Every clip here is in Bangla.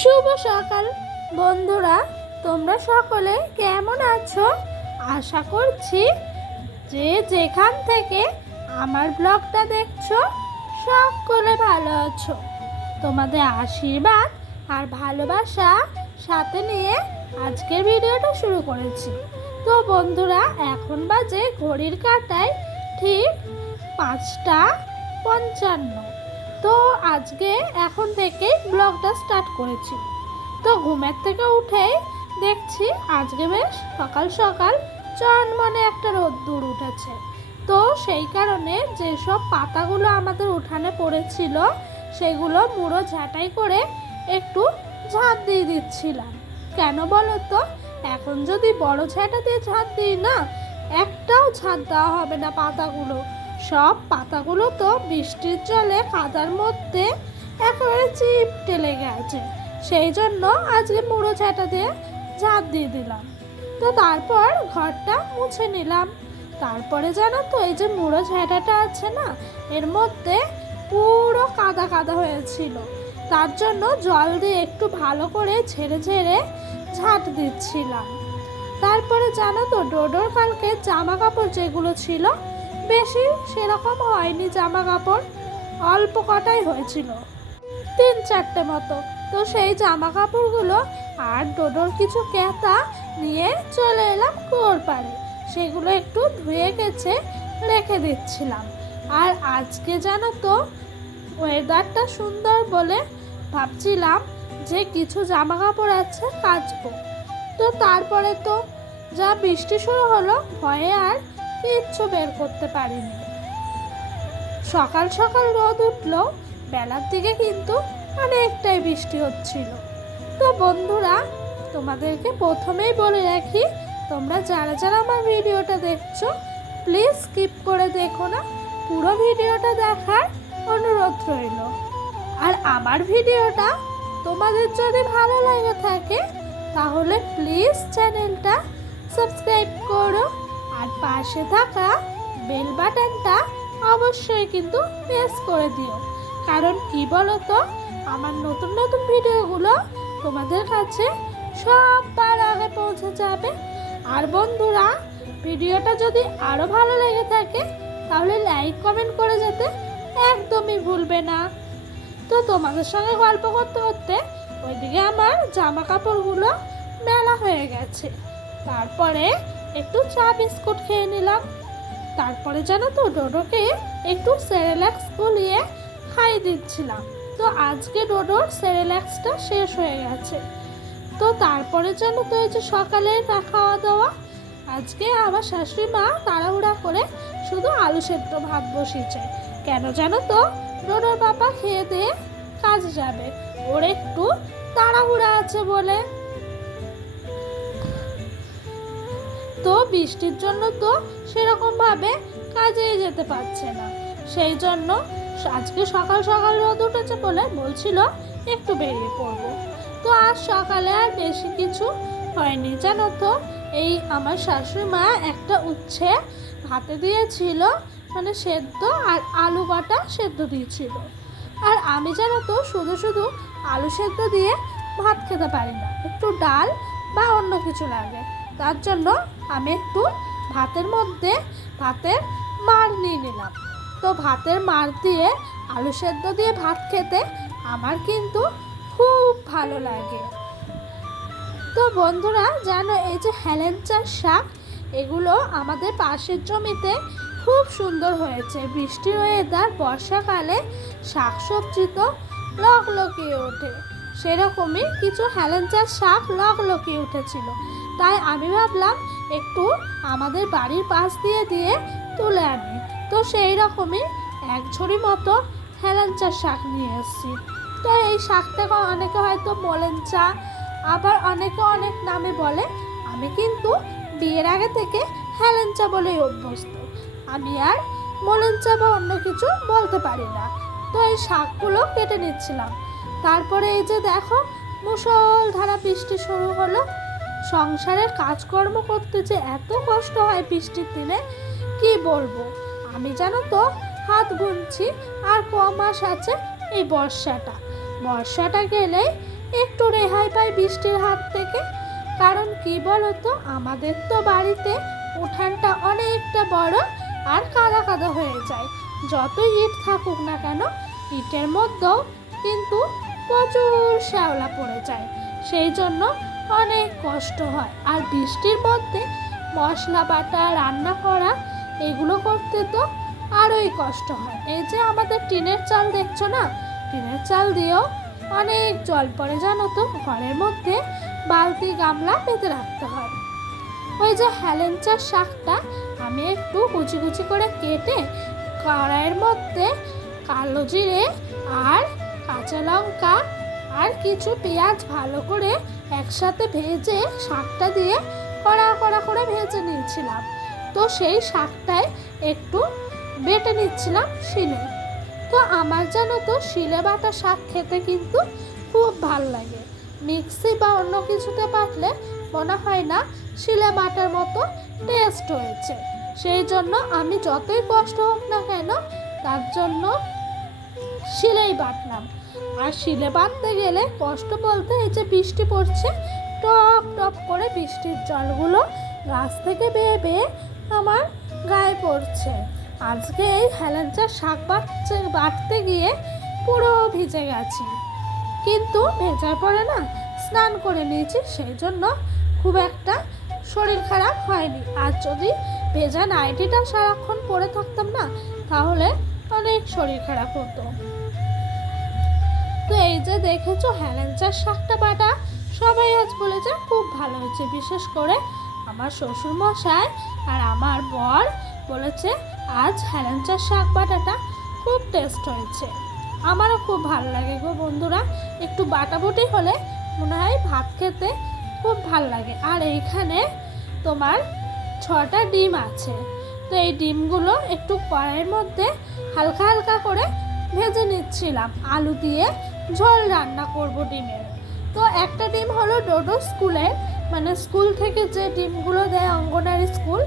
শুভ সকাল বন্ধুরা, তোমরা সকলে কেমন আছো? আশা করছি যে যেখান থেকে আমার ব্লগটা দেখছো সকলে ভালো আছো। তোমাদের আশীর্বাদ আর ভালোবাসা সাথে নিয়ে আজকের ভিডিওটা শুরু করেছি। তো বন্ধুরা, এখন বাজে ঘড়ির কাঁটায় ঠিক 5:55। তো আজকে এখন থেকে ব্লগটা স্টার্ট করেছি। তো ঘুমের থেকে উঠেই দেখছি আজকে বেশ সকাল সকাল চনমনে একটা রোদ্দুর উঠেছে। তো সেই কারণে যেসব পাতাগুলো আমাদের উঠানে পড়েছিল সেগুলো মুড়ো ঝাঁটাই করে একটু ঝাঁট দিয়ে দিচ্ছিলাম। কেন বলো তো, এখন যদি বড় ঝাঁটা দিয়ে ঝাঁট দিই না, একটাও ঝাঁট দেওয়া হবে না। সব পাতাগুলো তো বৃষ্টির জলে কাদার মধ্যে একেবারে চিপটে লেগে আছে। সেই জন্য আজকে মুড়ো ঝাঁটা দিয়ে ঝাঁট দিয়ে দিলাম। তো তারপর ঘরটা মুছে নিলাম। তারপরে জানো তো, এই যে মুড়ো ঝাঁটাটা আছে না, এর মধ্যে পুরো কাদা কাদা হয়েছিল। তার জন্য জল দিয়ে একটু ভালো করে ঝেড়ে ঝেড়ে ঝাঁট দিচ্ছিলাম। তারপরে জানো তো, ডোডোর কালকে জামা কাপড় যেগুলো ছিল, বেশি সেরকম হয়নি জামা কাপড়, অল্প কটাই হয়েছিল, 3-4টে মতো। তো সেই জামা কাপড়গুলো আর ডোডোর কিছু ক্যাতা নিয়ে চলে এলাম কুয়োর পাড়ে। সেগুলো একটু ধুয়ে গেছে রেখে দিচ্ছিলাম। আর আজকে জানো তো, ওয়েদারটা সুন্দর বলে ভাবছিলাম যে কিছু জামা কাপড় আছে কাচবো। তো তারপরে তো যা বৃষ্টি শুরু হলো, ভয়ে আর কিচ্ছু বের করতে পারিনি। সকাল সকাল রোদ উঠলো, বেলার দিকে কিন্তু অনেকটাই বৃষ্টি হচ্ছিল। তো বন্ধুরা, তোমাদেরকে প্রথমেই বলে রাখি, তোমরা যারা যারা আমার ভিডিওটা দেখছো প্লিজ স্কিপ করে দেখো না, পুরো ভিডিওটা দেখার অনুরোধ রইল। আর আমার ভিডিওটা তোমাদের যদি ভালো লাগে থাকে তাহলে প্লিজ চ্যানেলটা সাবস্ক্রাইব করো, আর পাশে থাকা বেল বাটনটা অবশ্যই কিন্তু প্রেস করে দিও। কারণ কি বলো তো, আমার নতুন নতুন ভিডিওগুলো তোমাদের কাছে সবার আগে পৌঁছে যাবে। আর বন্ধুরা, ভিডিওটা যদি আরও ভালো লেগে থাকে তাহলে লাইক কমেন্ট করে যেতে একদমই ভুলবে না। তো তোমাদের সঙ্গে গল্প করতে করতে ওইদিকে আমার জামা কাপড়গুলো মেলা হয়ে গেছে। তারপরে একটু চা বিস্কুট খেয়ে নিলাম। তারপরে জানো তো, ডোডোকে একটু সেরেল্যাক্স গুলিয়ে খাইয়ে দিচ্ছিলাম। তো আজকে ডোডোর সেরেল্যাক্সটা শেষ হয়ে গেছে। তো তারপরে জানো তো, এই যে সকালে খাওয়া দাওয়া, আজকে আমার শাশুড়ি মা তাড়াহুড়া করে শুধু আলু সেদ্ধ ভাত বসিয়েছে। কেন জানো তো, ডোডোর বাবা খেয়ে দিয়ে কাজে যাবে, ওর একটু তাড়াহুড়া আছে বলে। তো বৃষ্টির জন্য তো সেরকমভাবে কাজে যেতে পারছে না। সেই জন্য আজকে সকাল সকাল রোদ উঠেছে বলে বলছিল একটু বেরিয়ে পড়বো। তো আজ সকালে আর বেশি কিছু হয়নি জানো তো, এই আমার শাশুড়ি মা একটা উচ্ছে ভাতে দিয়েছিল, মানে সেদ্ধ, আর আলু বাটা সেদ্ধ দিয়েছিল। আর আমি জানো তো শুধু শুধু আলু সেদ্ধ দিয়ে ভাত খেতে পারি না, একটু ডাল বা অন্য কিছু লাগে। তার জন্য আমি একটু ভাতের মধ্যে ভাতের মাড় নিয়ে নিলাম। তো ভাতের মাড় দিয়ে আলু সেদ্ধ দিয়ে ভাত খেতে আমার কিন্তু খুব ভালো লাগে। তো বন্ধুরা জানো, এই যে হেলেঞ্চার শাক, এগুলো আমাদের পাশের জমিতে খুব সুন্দর হয়েছে। বৃষ্টির ওয়েদার, বর্ষাকালে শাকসবজি তো লকলকিয়ে ওঠে, সেরকমই কিছু হেলেঞ্চার শাক লকলকিয়ে উঠেছিল। তাই আমি ভাবলাম একটু আমাদের বাড়ির পাশ দিয়ে দিয়ে তুলে আনি। তো সেই রকমই এক ঝুড়ি মতো হেলেঞ্চার শাক নিয়ে এসেছি। তো এই শাকটাকে অনেকে হয়তো মোলেঞ্চা, আবার অনেকে অনেক নামে বলে। আমি কিন্তু বিয়ের আগে থেকে হেলেঞ্চা বলেই অভ্যস্ত, আমি আর মোলেঞ্চা বা অন্য কিছু বলতে পারি না। তো এই শাকগুলো কেটে নিচ্ছিলাম। তারপরে এই যে দেখো, মুষলধারা বৃষ্টি শুরু হলো। সংসারের কাজকর্ম করতে যে এত কষ্ট হয় বৃষ্টির দিনে, কি বলবো। আমি জানো তো হাত গুনছি আর ক মাস আছে এই বর্ষাটা গেলেই একটু রেহাই পাই বৃষ্টির হাত থেকে। কারণ কি বলতো, আমাদের তো বাড়িতে উঠানটা অনেকটা বড় আর কাদা কাদা হয়ে যায়। যতই ইট থাকুক না কেন, ইটের মধ্যেও কিন্তু প্রচুর শ্যাওলা পড়ে যায়, সেই জন্য অনেক কষ্ট হয়। আর বৃষ্টির মধ্যে মশলা বাটা, রান্না করা, এগুলো করতে তো আরোই কষ্ট হয়। এই যে আমাদের টিনের চাল দেখছো না, টিনের চাল দিয়েও অনেক জল পড়ে, জানো তো। ঘরের মধ্যে বালতি গামলা পেতে রাখতে হয়। ওই যে হেলেঞ্চার শাকটা আমি একটু কুচি কুচি করে কেটে কড়াইয়ের মধ্যে কালো জিরে আর কাঁচা লঙ্কা আর কিছু পেঁয়াজ ভালো করে একসাথে ভেজে শাকটা দিয়ে কড়া কড়া করে ভেজে নিয়েছিলাম। তো সেই শাকটায় একটু বেটে নিচ্ছিলাম শিলে। তো আমার জানো তো শিলে বাটা শাক খেতে কিন্তু খুব ভাল লাগে। মিক্সি বা অন্য কিছুতে বাটলে মনে হয় না শিলে বাটার মতো টেস্ট হয়েছে। সেই জন্য আমি যতই কষ্ট হোক না কেন, তার জন্য শিলেই বাটলাম। আর শিলে বাটতে গেলে কষ্ট বলতে, এই যে বৃষ্টি পড়ছে, টপ টপ করে বৃষ্টির জলগুলো গাছ থেকে বেয়ে বেয়ে আমার গায়ে পড়ছে। আজকে এই হেলেঞ্চার শাক বাটতে গিয়ে পুরো ভিজে গেছি, কিন্তু ভেজার পরে না স্নান করে নিয়েছি, সেই জন্য খুব একটা শরীর খারাপ হয়নি। আর যদি ভেজা নাইটিটা সারাক্ষণ পরে থাকতাম না, তাহলে অনেক শরীর খারাপ হতো। তো এই যে দেখেছো হেলেঞ্চার শাকটা বাটা, সবাই আজ বলেছে খুব ভালো হয়েছে। বিশেষ করে আমার শ্বশুর মশাই আর আমার বর বলেছে আজ হেলেঞ্চার শাক বাটাটা খুব টেস্ট হয়েছে। আমারও খুব ভালো লাগে গো বন্ধুরা, একটু বাটাবুটি হলে মনে হয় ভাত খেতে খুব ভাল লাগে। আর এইখানে তোমার 6টা ডিম আছে। তো এই ডিমগুলো একটু কড়াইয়ের মধ্যে হালকা হালকা করে ভেজে নিচ্ছিলাম। আলু দিয়ে ঝোল রান্না করব ডিমের। তো একটা ডিম হলো ডোডো স্কুলের, মানে স্কুল থেকে যে ডিমগুলো দেয় অঙ্গনারী স্কুল,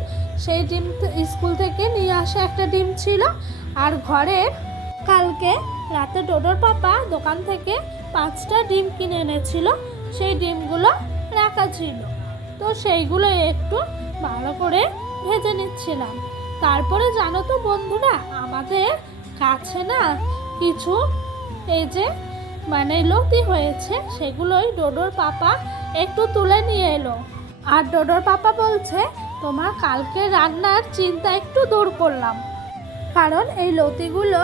সেই ডিম স্কুল থেকে নিয়ে আসা একটা ডিম ছিল। আর ঘরের কালকে রাতে ডোডোর পাপা দোকান থেকে 5টা ডিম কিনে এনেছিল, সেই ডিমগুলো রাখা ছিল। তো সেইগুলো একটু ভালো করে ভেজে নিচ্ছিলাম। তারপরে জানো তো বন্ধুরা, আমাদের কাছে না কিছু এই যে মানে লতি হয়েছে, সেগুলোই ডোডোর পাপা একটু তুলে নিয়ে এলো। আর ডোডোর পাপা বলছে তোমার কালকে রান্নার চিন্তা একটু দূর করলাম, কারণ এই লতিগুলো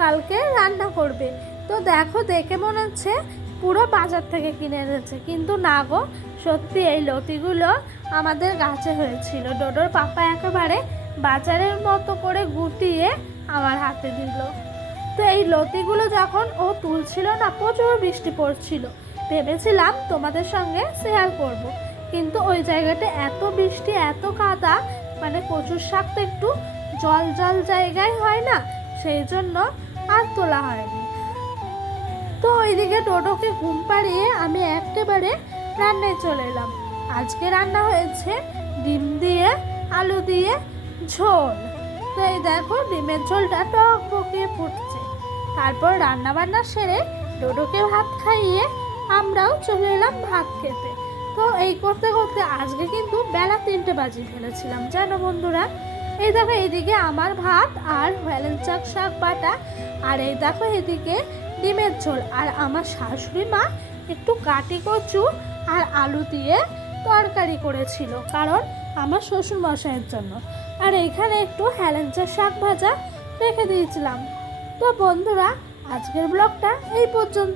কালকে রান্না করবে। তো দেখো, দেখে মনে হচ্ছে পুরো বাজার থেকে কিনে এনেছে, কিন্তু না গো, সত্যি এই লতিগুলো আমাদের গাছে হয়েছিল। ডোডোর পাপা একেবারে বাজারের মতো করে গুটিয়ে আমার হাতে দিল। তো এই লতিগুলো যখন ও তুলছিল না, প্রচুর বৃষ্টি পড়ছিল, ভেবেছিলাম তোমাদের সঙ্গে শেয়ার করব, কিন্তু ওই জায়গাটা এত বৃষ্টি, এত কাদা, মানে কচুর শাক তো একটু জল জল জায়গায় হয় না, সেই জন্য আর তোলা হয়নি। তো ওইদিকে ডোডোকে ঘুম পাড়িয়ে আমি একেবারে রান্নায় চলে এলাম। আজকে রান্না হয়েছে ডিম দিয়ে আলু দিয়ে ঝোল। তো এই দেখো ডিমের ঝোলটা টক বকিয়ে ফুটছে। তারপর রান্না বান্না সেরে ডোডোকে ভাত খাইয়ে আমরাও চলে এলাম ভাত খেতে। তো এই করতে করতে আজকে কিন্তু বেলা 3টে বাজিয়ে ফেলেছিলাম, জানো বন্ধুরা। এই দেখো এইদিকে আমার ভাত আর হেলেঞ্চার শাক বাটা, আর এই দেখো এদিকে ডিমের ঝোল। আর আমার শাশুড়ি মা একটু কাটি কচু আর আলু দিয়ে তরকারি করেছিল, কারণ আমার শ্বশুর মশাইয়ের জন্য। আর এইখানে একটু হেলেঞ্চার শাক ভাজা রেখে দিয়েছিলাম। তো বন্ধুরা, আজকের ব্লগটা এই পর্যন্ত।